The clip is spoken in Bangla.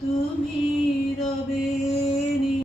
তুমি